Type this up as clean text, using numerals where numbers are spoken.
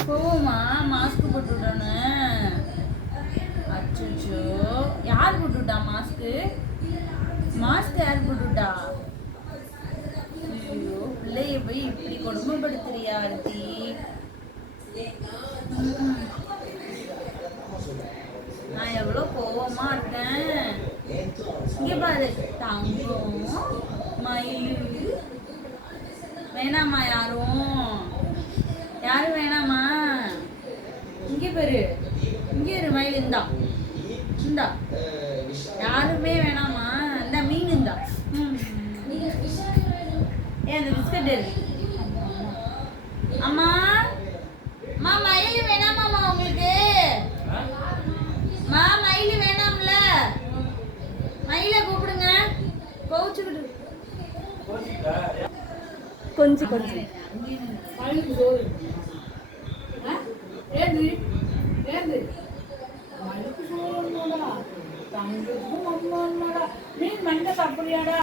போமா மாஸ்க் போட்டு விடணும். அச்சோ யார் போட்டு விட்டா மாஸ்க்கு? மாஸ்க் யார் போட்டு விட்டா? ஐயோ பிள்ளைய போய் இப்படி கொடுமைப்படுத்துறியா ஆர்த்தி? நான் எவ்வளோ கோவமா இருக்கேன். இங்க பாரு தங்கம் மயிலு வேணாமா? யாரும் வேணாமா? இங்க பாரு, இங்க இரு மயில். இந்தா இந்தா, யாருமே வேணாமா? இந்த மீன் இந்தா. ஏன் அந்த பிஸ்கட் இருக்கு? அம்மா அம்மா மயில் வேணாமாம்மா உங்களுக்கு? மயில் வேணாம்ல? மயில கூப்பிடுங்க. கோச்சுக்கிட்டு கொஞ்சம் கொஞ்சம் நீ மண்ட தப்புறியாடா?